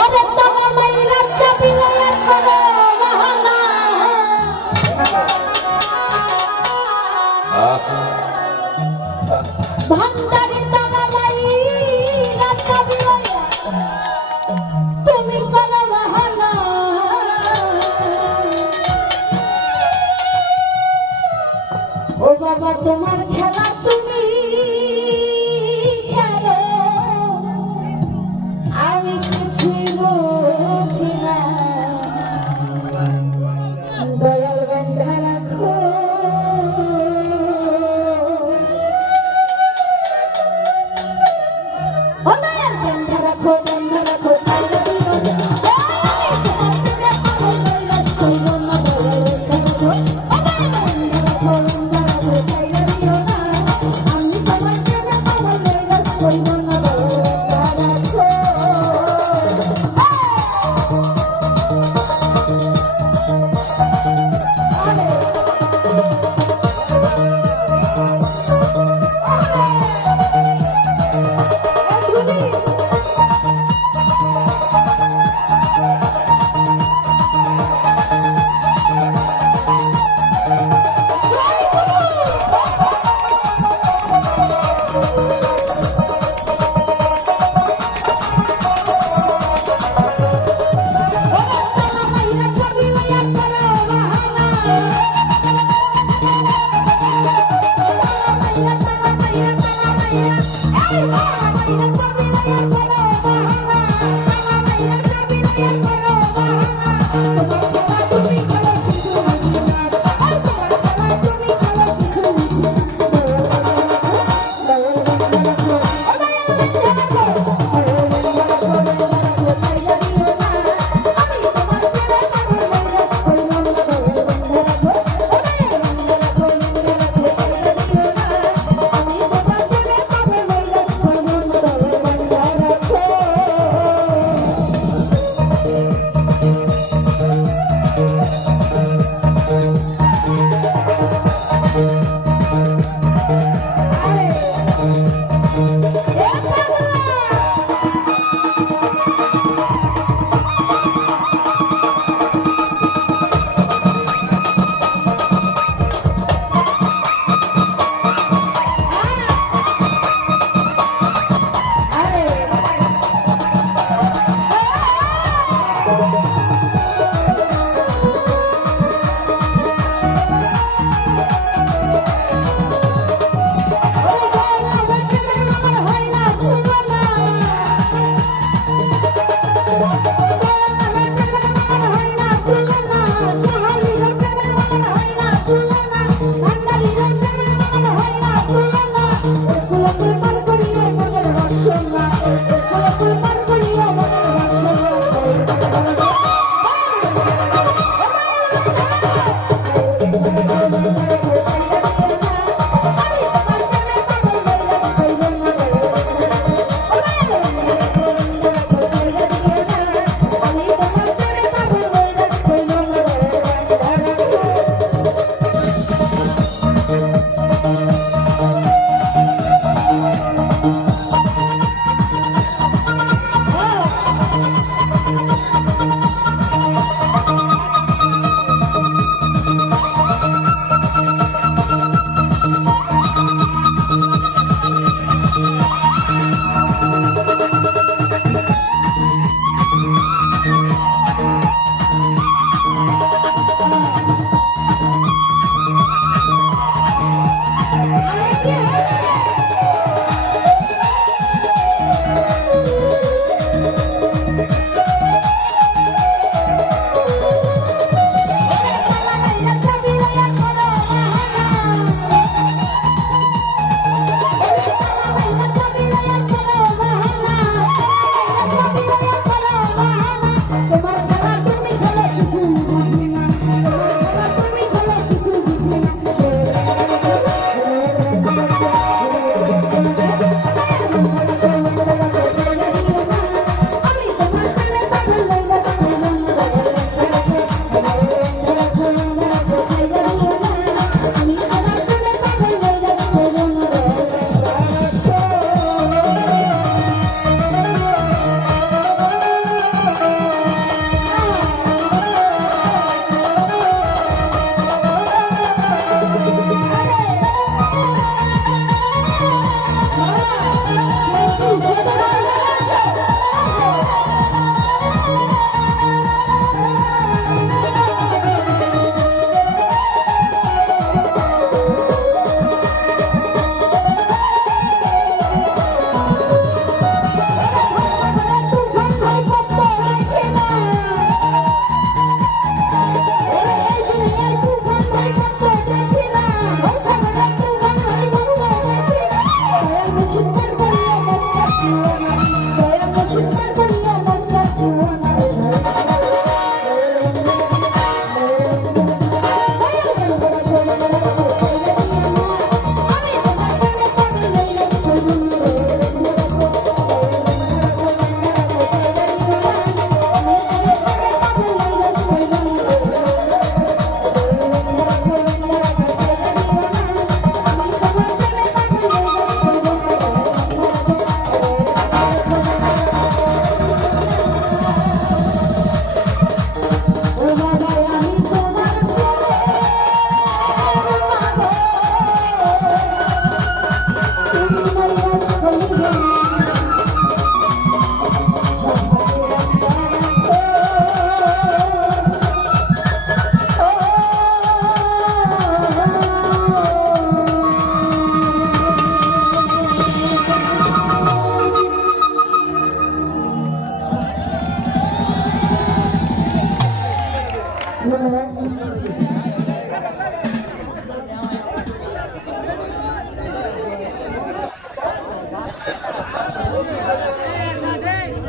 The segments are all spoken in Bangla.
ওরে তালা মাইরা চাবি লইয়া করো বাহানা ভান্ডারি তালা মাইরা চাবি লইয়া তুমি করো বাহানা ও বাবা তোমার খেলা তুমি খেলো আমি কিছুই বুঝি না দয়াল বন্ধা রাখো ও দয়াল বন্ধা রাখো সাইরা দিও না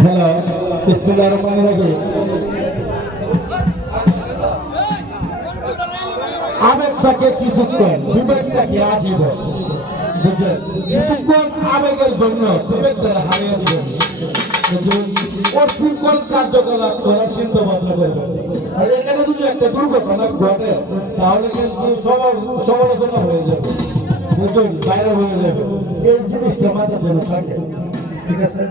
খেলা বিসমিল্লাহির রহমানির রহিম। আবেগ থাকে কিছুক্ষণ, বিবেক থাকে আজীবন। বুঝছেন, কিছুক্ষণ আবেগের জন্য বিবেক তারা হারিয়ে দিবেন, কিন্তু ওর বিকল কার্যকলাপ করার চিন্তা ভাবনা করবেন। আর এখানে যদি একটা দুর্ঘটনা ঘটে তাহলে কিন্তু সমালোচনা হয়ে যাবে, বুঝলেন, বাইরে হয়ে যাবে। সেই জিনিসটা মাথার জন্য থাকে, ঠিক আছে।